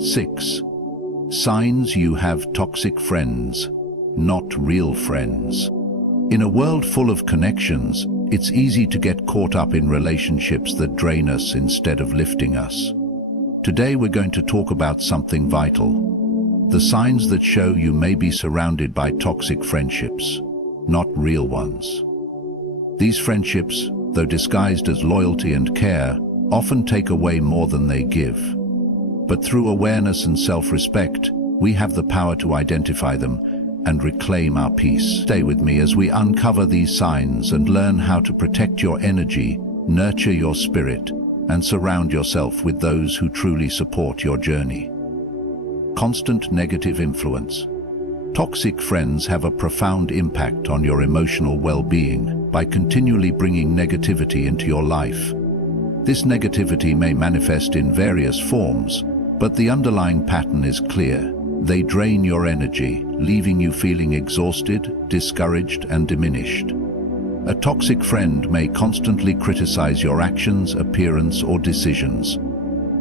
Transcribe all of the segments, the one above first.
6. Signs you have toxic friends, not real friends. In a world full of connections, it's easy to get caught up in relationships that drain us instead of lifting us. Today we're going to talk about something vital: the signs that show you may be surrounded by toxic friendships, not real ones. These friendships, though disguised as loyalty and care, often take away more than they give. But through awareness and self-respect, we have the power to identify them and reclaim our peace. Stay with me as we uncover these signs and learn how to protect your energy, nurture your spirit, and surround yourself with those who truly support your journey. Constant negative influence. Toxic friends have a profound impact on your emotional well-being by continually bringing negativity into your life. This negativity may manifest in various forms, but the underlying pattern is clear. They drain your energy, leaving you feeling exhausted, discouraged, and diminished. A toxic friend may constantly criticize your actions, appearance, or decisions,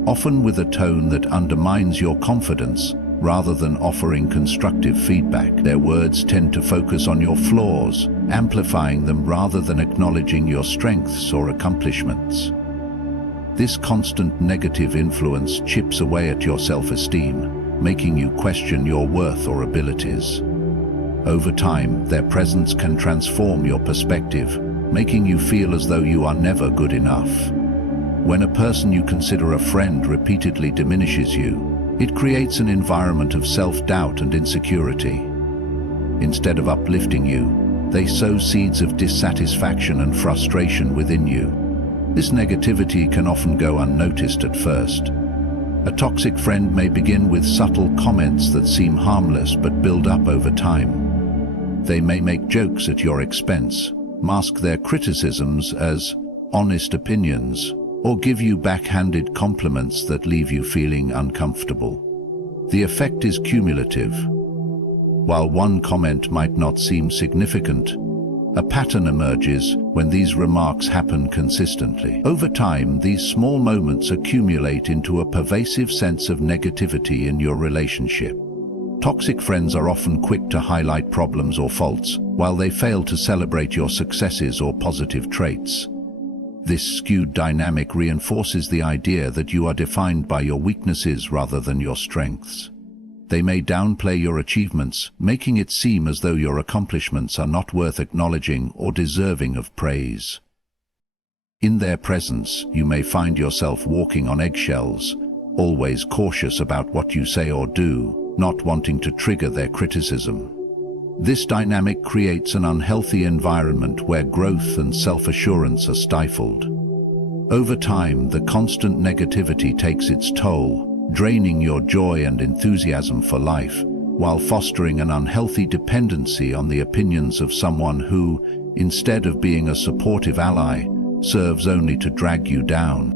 often with a tone that undermines your confidence rather than offering constructive feedback. Their words tend to focus on your flaws, amplifying them rather than acknowledging your strengths or accomplishments. This constant negative influence chips away at your self-esteem, making you question your worth or abilities. Over time, their presence can transform your perspective, making you feel as though you are never good enough. When a person you consider a friend repeatedly diminishes you, it creates an environment of self-doubt and insecurity. Instead of uplifting you, they sow seeds of dissatisfaction and frustration within you. This negativity can often go unnoticed at first. A toxic friend may begin with subtle comments that seem harmless but build up over time. They may make jokes at your expense, mask their criticisms as honest opinions, or give you backhanded compliments that leave you feeling uncomfortable. The effect is cumulative. While one comment might not seem significant, a pattern emerges when these remarks happen consistently. Over time, these small moments accumulate into a pervasive sense of negativity in your relationship. Toxic friends are often quick to highlight problems or faults, while they fail to celebrate your successes or positive traits. This skewed dynamic reinforces the idea that you are defined by your weaknesses rather than your strengths. They may downplay your achievements, making it seem as though your accomplishments are not worth acknowledging or deserving of praise. In their presence, you may find yourself walking on eggshells, always cautious about what you say or do, not wanting to trigger their criticism. This dynamic creates an unhealthy environment where growth and self-assurance are stifled. Over time, the constant negativity takes its toll, draining your joy and enthusiasm for life, while fostering an unhealthy dependency on the opinions of someone who, instead of being a supportive ally, serves only to drag you down.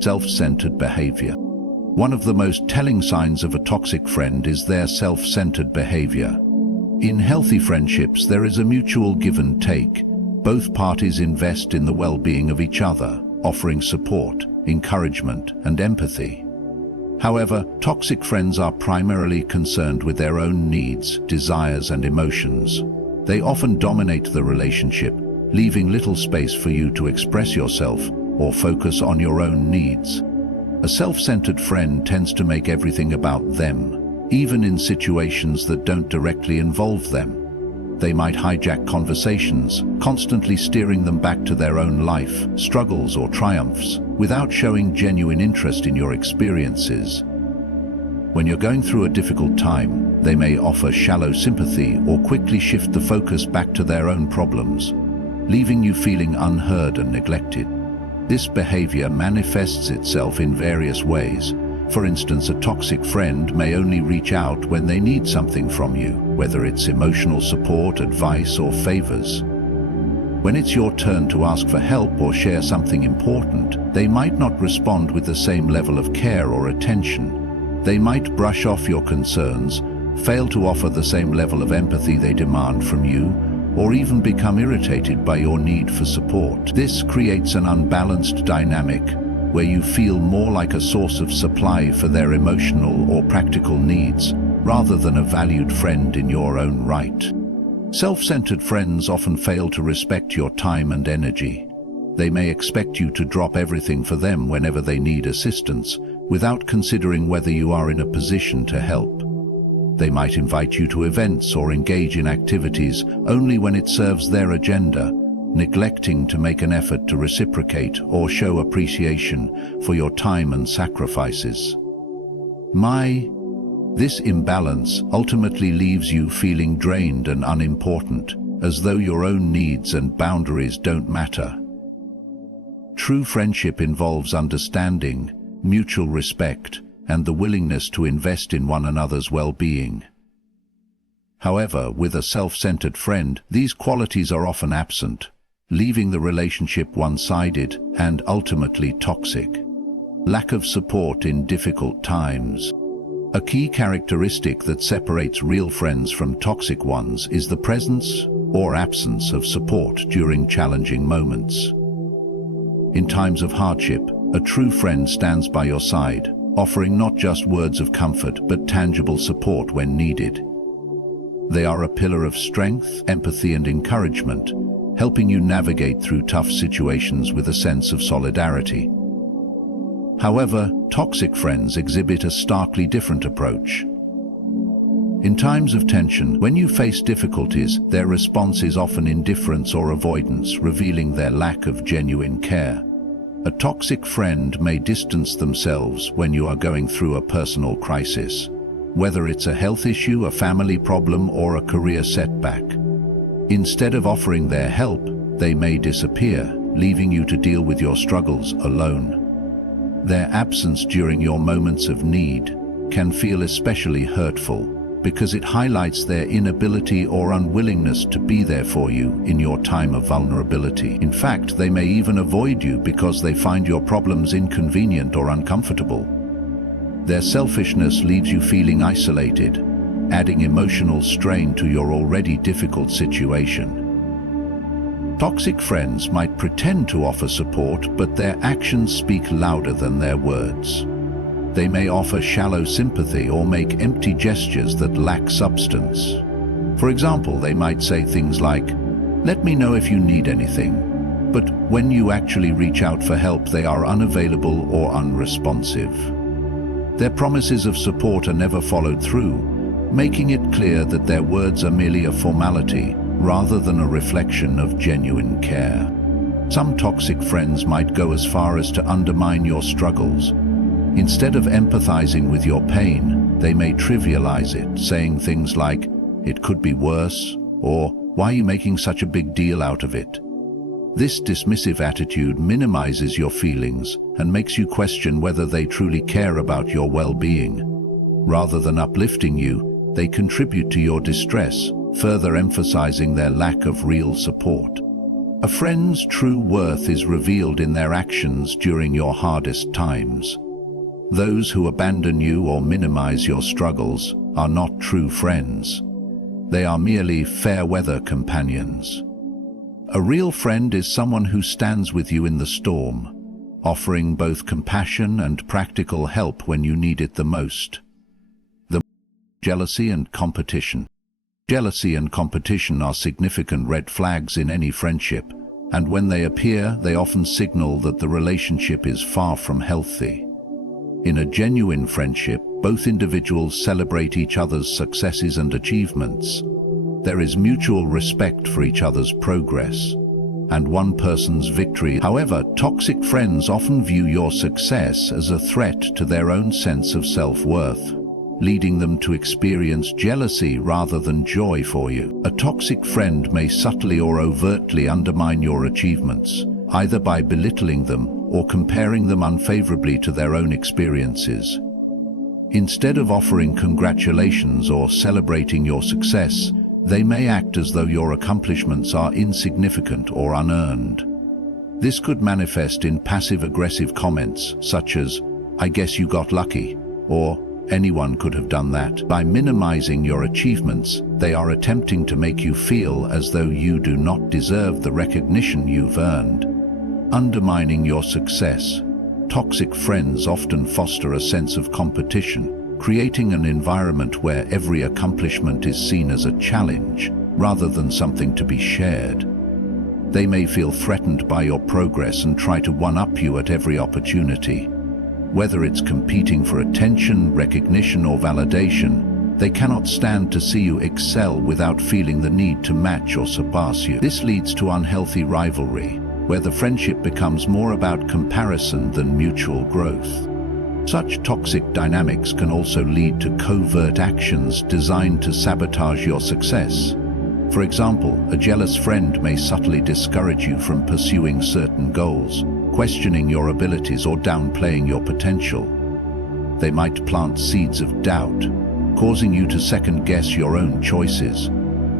Self-centered behavior. One of the most telling signs of a toxic friend is their self-centered behavior. In healthy friendships, there is a mutual give and take. Both parties invest in the well-being of each other, offering support, encouragement, and empathy. However, toxic friends are primarily concerned with their own needs, desires, and emotions. They often dominate the relationship, leaving little space for you to express yourself or focus on your own needs. A self-centered friend tends to make everything about them, even in situations that don't directly involve them. They might hijack conversations, constantly steering them back to their own life, struggles, or triumphs, without showing genuine interest in your experiences. When you're going through a difficult time, they may offer shallow sympathy or quickly shift the focus back to their own problems, leaving you feeling unheard and neglected. This behavior manifests itself in various ways. For instance, a toxic friend may only reach out when they need something from you, whether it's emotional support, advice, or favors. When it's your turn to ask for help or share something important, they might not respond with the same level of care or attention. They might brush off your concerns, fail to offer the same level of empathy they demand from you, or even become irritated by your need for support. This creates an unbalanced dynamic where you feel more like a source of supply for their emotional or practical needs, rather than a valued friend in your own right. Self-centered friends often fail to respect your time and energy. They may expect you to drop everything for them whenever they need assistance, without considering whether you are in a position to help. They might invite you to events or engage in activities only when it serves their agenda, neglecting to make an effort to reciprocate or show appreciation for your time and sacrifices. This imbalance ultimately leaves you feeling drained and unimportant, as though your own needs and boundaries don't matter. True friendship involves understanding, mutual respect, and the willingness to invest in one another's well-being. However, with a self-centered friend, these qualities are often absent, leaving the relationship one-sided and ultimately toxic. Lack of support in difficult times. A key characteristic that separates real friends from toxic ones is the presence or absence of support during challenging moments. In times of hardship, a true friend stands by your side, offering not just words of comfort but tangible support when needed. They are a pillar of strength, empathy, and encouragement, helping you navigate through tough situations with a sense of solidarity. However, toxic friends exhibit a starkly different approach. In times of tension, when you face difficulties, their response is often indifference or avoidance, revealing their lack of genuine care. A toxic friend may distance themselves when you are going through a personal crisis, whether it's a health issue, a family problem, or a career setback. Instead of offering their help, they may disappear, leaving you to deal with your struggles alone. Their absence during your moments of need can feel especially hurtful because it highlights their inability or unwillingness to be there for you in your time of vulnerability. In fact, they may even avoid you because they find your problems inconvenient or uncomfortable. Their selfishness leaves you feeling isolated, adding emotional strain to your already difficult situation. Toxic friends might pretend to offer support, but their actions speak louder than their words. They may offer shallow sympathy or make empty gestures that lack substance. For example, they might say things like, "Let me know if you need anything," but when you actually reach out for help, they are unavailable or unresponsive. Their promises of support are never followed through, making it clear that their words are merely a formality rather than a reflection of genuine care. Some toxic friends might go as far as to undermine your struggles. Instead of empathizing with your pain, they may trivialize it, saying things like, "It could be worse," or "Why are you making such a big deal out of it?" This dismissive attitude minimizes your feelings and makes you question whether they truly care about your well-being. Rather than uplifting you, they contribute to your distress, further emphasizing their lack of real support. A friend's true worth is revealed in their actions during your hardest times. Those who abandon you or minimize your struggles are not true friends. They are merely fair-weather companions. A real friend is someone who stands with you in the storm, offering both compassion and practical help when you need it the most. Jealousy and competition. Jealousy and competition are significant red flags in any friendship, and when they appear, they often signal that the relationship is far from healthy. In a genuine friendship, both individuals celebrate each other's successes and achievements. There is mutual respect for each other's progress and one person's victory. However, toxic friends often view your success as a threat to their own sense of self-worth, leading them to experience jealousy rather than joy for you. A toxic friend may subtly or overtly undermine your achievements, either by belittling them or comparing them unfavorably to their own experiences. Instead of offering congratulations or celebrating your success, they may act as though your accomplishments are insignificant or unearned. This could manifest in passive-aggressive comments such as, "I guess you got lucky," or "Anyone could have done that." By minimizing your achievements, they are attempting to make you feel as though you do not deserve the recognition you've earned. Undermining your success. toxic friends often foster a sense of competition, creating an environment where every accomplishment is seen as a challenge, rather than something to be shared. They may feel threatened by your progress and try to one-up you at every opportunity. Whether it's competing for attention, recognition, or validation, they cannot stand to see you excel without feeling the need to match or surpass you. This leads to unhealthy rivalry, where the friendship becomes more about comparison than mutual growth. Such toxic dynamics can also lead to covert actions designed to sabotage your success. For example, a jealous friend may subtly discourage you from pursuing certain goals, questioning your abilities or downplaying your potential. They might plant seeds of doubt, causing you to second-guess your own choices,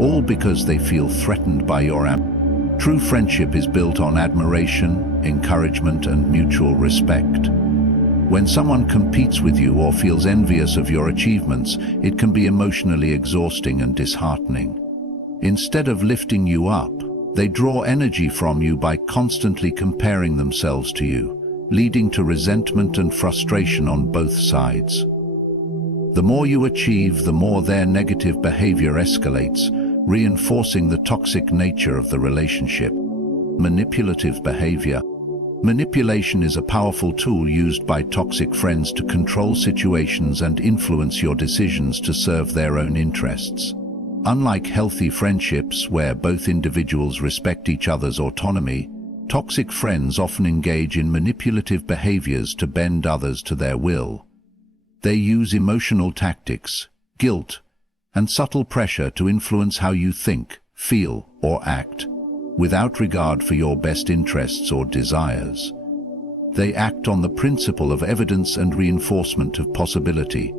all because they feel threatened by your ambition. True friendship is built on admiration, encouragement, and mutual respect. When someone competes with you or feels envious of your achievements, it can be emotionally exhausting and disheartening. Instead of lifting you up, they draw energy from you by constantly comparing themselves to you, leading to resentment and frustration on both sides. The more you achieve, the more their negative behavior escalates, reinforcing the toxic nature of the relationship. Manipulative behavior. Manipulation is a powerful tool used by toxic friends to control situations and influence your decisions to serve their own interests. Unlike healthy friendships where both individuals respect each other's autonomy, toxic friends often engage in manipulative behaviors to bend others to their will. They use emotional tactics, guilt, and subtle pressure to influence how you think, feel, or act, without regard for your best interests or desires. They act on the principle of evidence and reinforcement of possibility.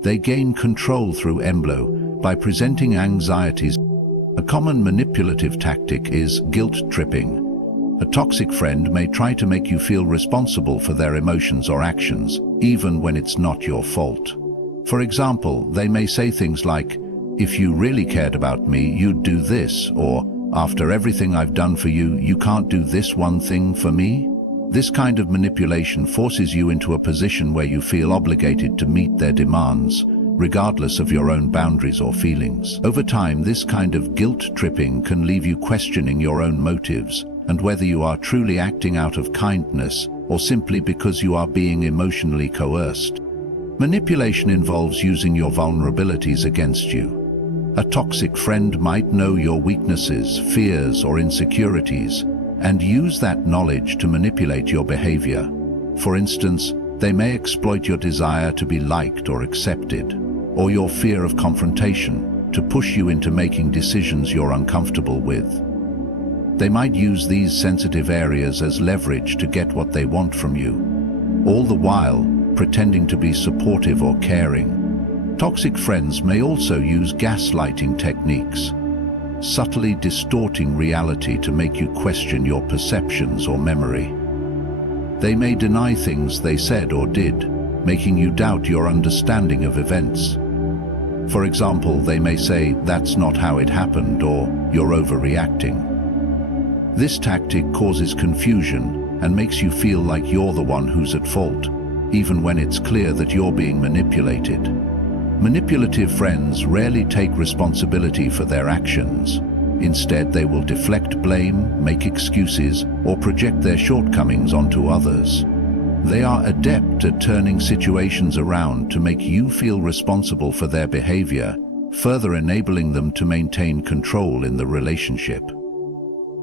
They gain control through emblo, by presenting anxieties. A common manipulative tactic is guilt tripping. A toxic friend may try to make you feel responsible for their emotions or actions, even when it's not your fault. For example, they may say things like, "If you really cared about me, you'd do this," or "After everything I've done for you, you can't do this one thing for me?" This kind of manipulation forces you into a position where you feel obligated to meet their demands, regardless of your own boundaries or feelings. Over time, this kind of guilt tripping can leave you questioning your own motives and whether you are truly acting out of kindness or simply because you are being emotionally coerced. Manipulation involves using your vulnerabilities against you. A toxic friend might know your weaknesses, fears, or insecurities and use that knowledge to manipulate your behavior. For instance, they may exploit your desire to be liked or accepted, or your fear of confrontation to push you into making decisions you're uncomfortable with. They might use these sensitive areas as leverage to get what they want from you, all the while pretending to be supportive or caring. Toxic friends may also use gaslighting techniques, subtly distorting reality to make you question your perceptions or memory. They may deny things they said or did, making you doubt your understanding of events. For example, they may say, "That's not how it happened," or "You're overreacting." This tactic causes confusion and makes you feel like you're the one who's at fault, even when it's clear that you're being manipulated. Manipulative friends rarely take responsibility for their actions. Instead, they will deflect blame, make excuses, or project their shortcomings onto others. They are adept at turning situations around to make you feel responsible for their behavior, further enabling them to maintain control in the relationship.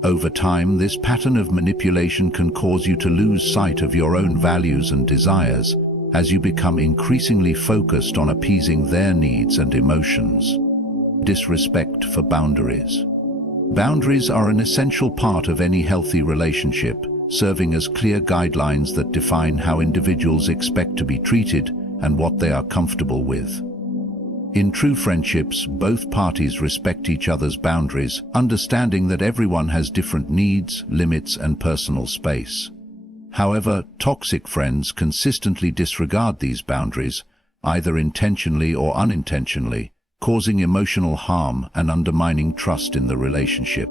Over time, this pattern of manipulation can cause you to lose sight of your own values and desires, as you become increasingly focused on appeasing their needs and emotions. Disrespect for boundaries. Boundaries are an essential part of any healthy relationship, serving as clear guidelines that define how individuals expect to be treated and what they are comfortable with. In true friendships, both parties respect each other's boundaries, understanding that everyone has different needs, limits, and personal space. However, toxic friends consistently disregard these boundaries, either intentionally or unintentionally, causing emotional harm and undermining trust in the relationship.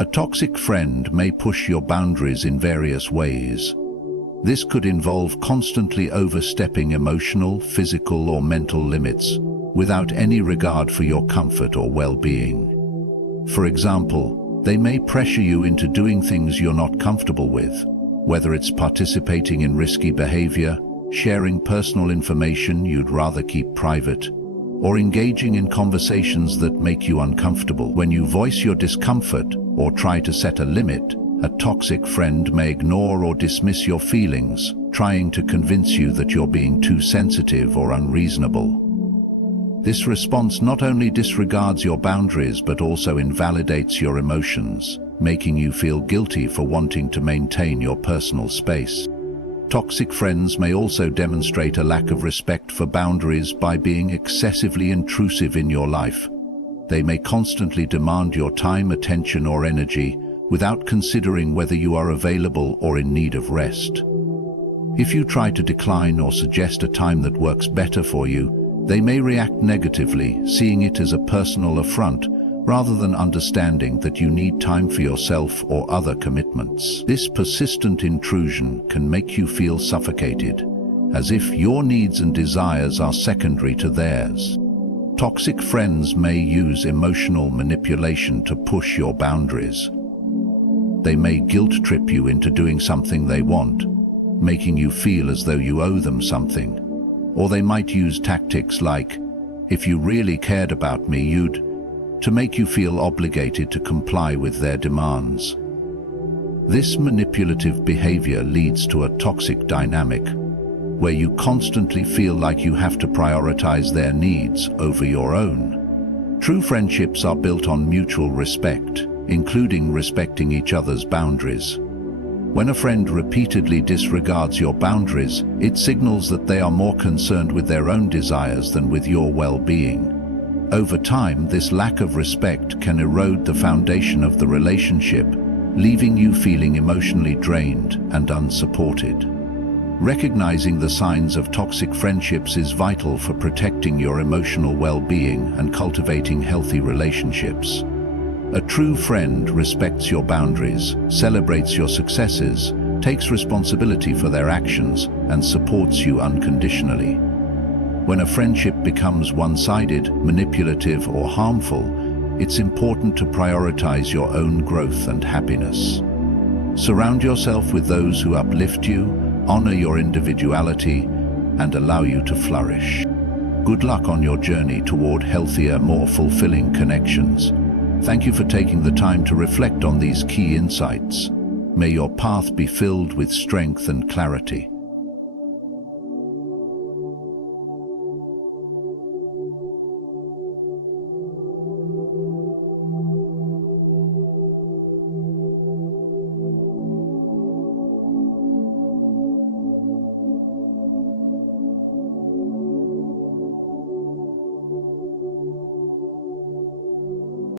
A toxic friend may push your boundaries in various ways. This could involve constantly overstepping emotional, physical, or mental limits without any regard for your comfort or well-being. For example, they may pressure you into doing things you're not comfortable with, whether it's participating in risky behavior, sharing personal information you'd rather keep private, or engaging in conversations that make you uncomfortable. When you voice your discomfort or try to set a limit, a toxic friend may ignore or dismiss your feelings, trying to convince you that you're being too sensitive or unreasonable. This response not only disregards your boundaries but also invalidates your emotions, making you feel guilty for wanting to maintain your personal space. Toxic friends may also demonstrate a lack of respect for boundaries by being excessively intrusive in your life. They may constantly demand your time, attention, or energy without considering whether you are available or in need of rest. If you try to decline or suggest a time that works better for you, they may react negatively, seeing it as a personal affront, rather than understanding that you need time for yourself or other commitments. This persistent intrusion can make you feel suffocated, as if your needs and desires are secondary to theirs. Toxic friends may use emotional manipulation to push your boundaries. They may guilt-trip you into doing something they want, making you feel as though you owe them something. Or they might use tactics like, "If you really cared about me, you'd," to make you feel obligated to comply with their demands. This manipulative behavior leads to a toxic dynamic, where you constantly feel like you have to prioritize their needs over your own. True friendships are built on mutual respect, including respecting each other's boundaries. When a friend repeatedly disregards your boundaries, it signals that they are more concerned with their own desires than with your well-being. Over time, this lack of respect can erode the foundation of the relationship, leaving you feeling emotionally drained and unsupported. Recognizing the signs of toxic friendships is vital for protecting your emotional well-being and cultivating healthy relationships. A true friend respects your boundaries, celebrates your successes, takes responsibility for their actions, and supports you unconditionally. When a friendship becomes one-sided, manipulative, or harmful, it's important to prioritize your own growth and happiness. Surround yourself with those who uplift you, honor your individuality, and allow you to flourish. Good luck on your journey toward healthier, more fulfilling connections. Thank you for taking the time to reflect on these key insights. May your path be filled with strength and clarity.